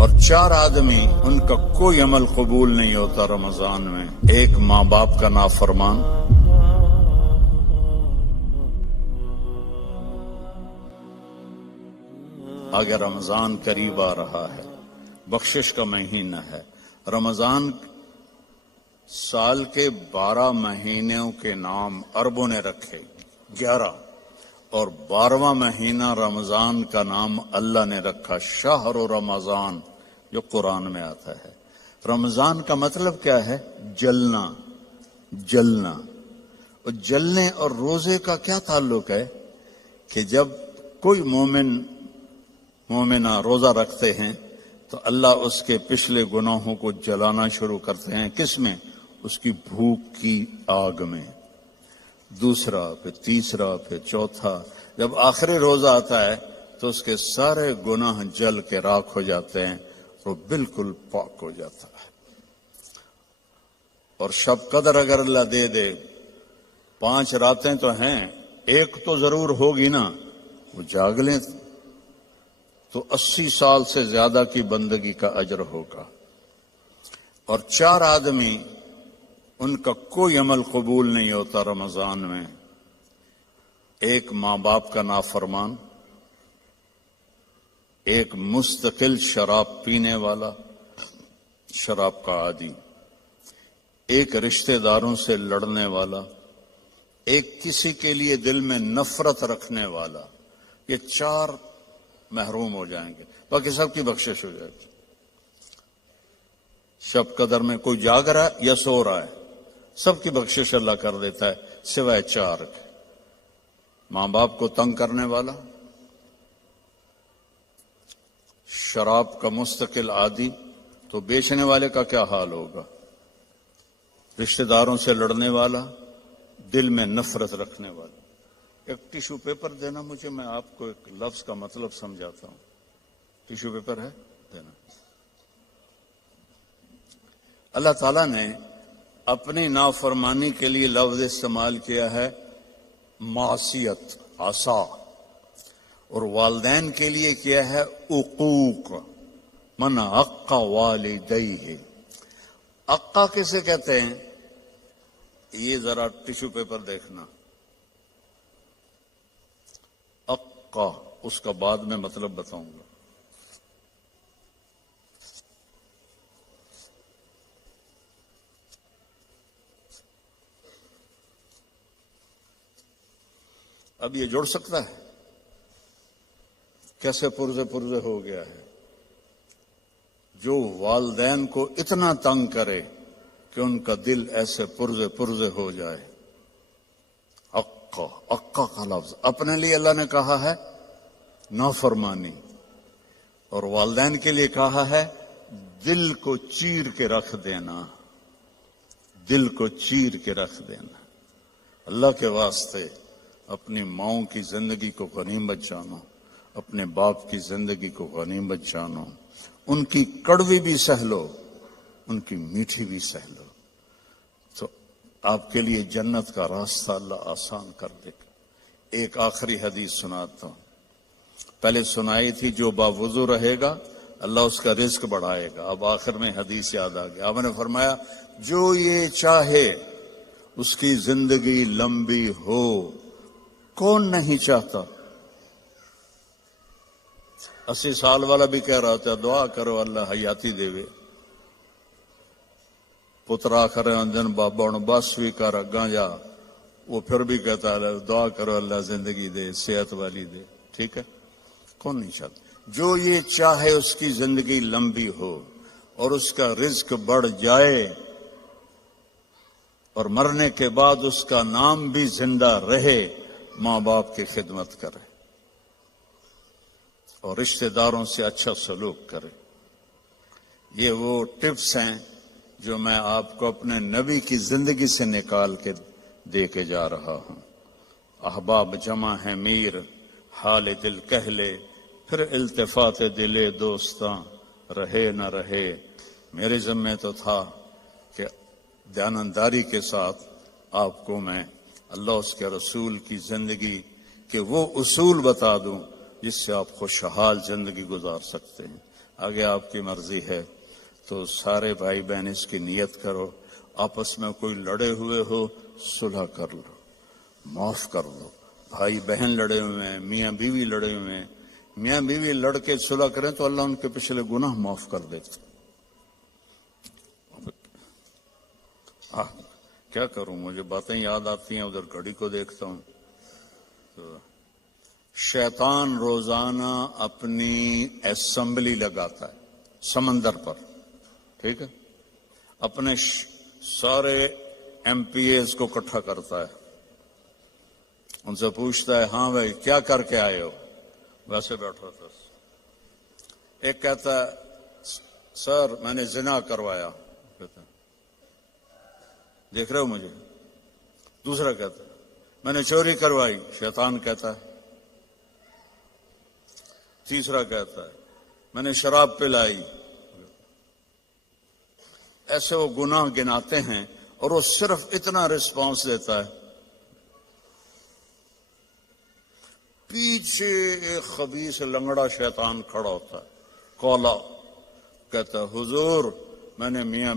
اور 4 آدمی ان کا کوئی عمل قبول نہیں ہوتا رمضان میں. ایک ماں باپ کا نافرمان، اگر رمضان قریب آ رہا ہے، بخشش کا مہینہ ہے. رمضان سال کے 12 مہینوں کے نام عربوں نے رکھے 11، اور 12واں مہینہ رمضان کا نام اللہ نے رکھا شہر رمضان، جو قرآن میں آتا ہے. رمضان کا مطلب کیا ہے؟ جلنا. جلنا اور جلنے اور روزے کا کیا تعلق ہے کہ جب کوئی مومنہ روزہ رکھتے ہیں تو اللہ اس کے پچھلے گناہوں کو جلانا شروع کرتے ہیں. کس میں؟ اس کی بھوک کی آگ میں. دوسرا، پھر تیسرا، پھر چوتھا. جب آخری روزہ آتا ہے تو اس کے سارے گناہ جل کے راکھ ہو جاتے ہیں، وہ بالکل پاک ہو جاتا ہے. اور شب قدر اگر اللہ دے دے، 5 راتیں تو ہیں، ایک تو ضرور ہوگی نا، وہ جاگ لیں تو 80 سال سے زیادہ کی بندگی کا اجر ہوگا. اور 4 آدمی ان کا کوئی عمل قبول نہیں ہوتا رمضان میں. ایک ماں باپ کا نافرمان، ایک مستقل شراب پینے والا، شراب کا عادی، ایک رشتہ داروں سے لڑنے والا، ایک کسی کے لیے دل میں نفرت رکھنے والا. یہ 4 محروم ہو جائیں گے، باقی سب کی بخشش ہو جائے گی. شب قدر میں کوئی جاگ رہا ہے یا سو رہا ہے، سب کی بخشش اللہ کر دیتا ہے سوائے 4 کے. ماں باپ کو تنگ کرنے والا، شراب کا مستقل عادی، تو بیچنے والے کا کیا حال ہوگا؟ رشتہ داروں سے لڑنے والا، دل میں نفرت رکھنے والا. ایک ٹیشو پیپر دینا مجھے، میں آپ کو ایک لفظ کا مطلب سمجھاتا ہوں. ٹیشو پیپر ہے؟ دینا. اللہ تعالیٰ نے اپنی نافرمانی کے لیے لفظ استعمال کیا ہے معصیت، عصا، اور والدین کے لیے کیا ہے عقوق. من عق والدیہ. عقا کسے کہتے ہیں؟ یہ ذرا ٹیشو پیپر دیکھنا. عقا، اس کا بعد میں مطلب بتاؤں گا. اب یہ جڑ سکتا ہے؟ کیسے پرزے ہو گیا ہے. جو والدین کو اتنا تنگ کرے کہ ان کا دل ایسے پرزے ہو جائے. عقا کا لفظ اپنے لیے اللہ نے کہا ہے نافرمانی، اور والدین کے لیے کہا ہے دل کو چیر کے رکھ دینا. دل کو چیر کے رکھ دینا. اللہ کے واسطے اپنی ماؤں کی زندگی کو غنیمت جانو، اپنے باپ کی زندگی کو غنیمت جانو. ان کی کڑوی بھی سہ لو، ان کی میٹھی بھی سہ لو، تو آپ کے لیے جنت کا راستہ اللہ آسان کر دے گا. ایک آخری حدیث سناتا ہوں. پہلے سنائی تھی جو باوضو رہے گا اللہ اس کا رزق بڑھائے گا. اب آخر میں حدیث یاد آ گیا. آپ نے فرمایا جو یہ چاہے اس کی زندگی لمبی ہو. کون نہیں چاہتا؟ 80 سال والا بھی کہہ رہا تھا دعا کرو اللہ حیاتی دے وے. پترا کرے اندن بابا بس بھی کر اگاں جا، وہ پھر بھی کہتا ہے دعا کرو اللہ زندگی دے، صحت والی دے. ٹھیک ہے، کون نہیں چاہتا؟ جو یہ چاہے اس کی زندگی لمبی ہو اور اس کا رزق بڑھ جائے اور مرنے کے بعد اس کا نام بھی زندہ رہے، ماں باپ کی خدمت کرے اور رشتہ داروں سے اچھا سلوک کرے. یہ وہ ٹپس ہیں جو میں آپ کو اپنے نبی کی زندگی سے نکال کے دے کے جا رہا ہوں. احباب جمع ہے میر، حال دل کہہ لے، پھر التفات دلے دوستاں رہے نہ رہے. میرے ذمہ تو تھا کہ دیانتداری کے ساتھ آپ کو میں اللہ اس کے رسول کی زندگی کے وہ اصول بتا دوں جس سے آپ خوشحال زندگی گزار سکتے ہیں. آگے آپ کی مرضی ہے تو سارے بھائی بہن اس کی نیت کرو، آپس میں کوئی لڑے ہوئے ہو صلح کر لو، معاف کر دو. بھائی بہن لڑے ہوئے ہیں، میاں بیوی لڑے ہوئے ہیں، میاں بیوی لڑ کے صلح کریں تو اللہ ان کے پچھلے گناہ معاف کر دیتے. کیا کروں، مجھے باتیں یاد آتی ہیں، ادھر گھڑی کو دیکھتا ہوں. تو شیطان روزانہ اپنی اسمبلی لگاتا ہے سمندر پر، ٹھیک ہے، اپنے سارے ایم پی ایز کو اکٹھا کرتا ہے، ان سے پوچھتا ہے ہاں بھائی کیا کر کے آئے ہو؟ ویسے بیٹھا تھا. ایک کہتا ہے سر میں نے زنا کروایا. کہتا ہے دیکھ رہے ہو مجھے؟ دوسرا کہتا ہے میں نے چوری کروائی. شیطان کہتا ہے. تیسرا کہتا ہے میں نے شراب پلائی. ایسے وہ گناہ گناتے ہیں اور وہ صرف اتنا رسپانس دیتا ہے. پیچھے ایک خبیث لنگڑا شیطان کھڑا ہوتا ہے، کولا، کہتا ہے حضور میں نے میاں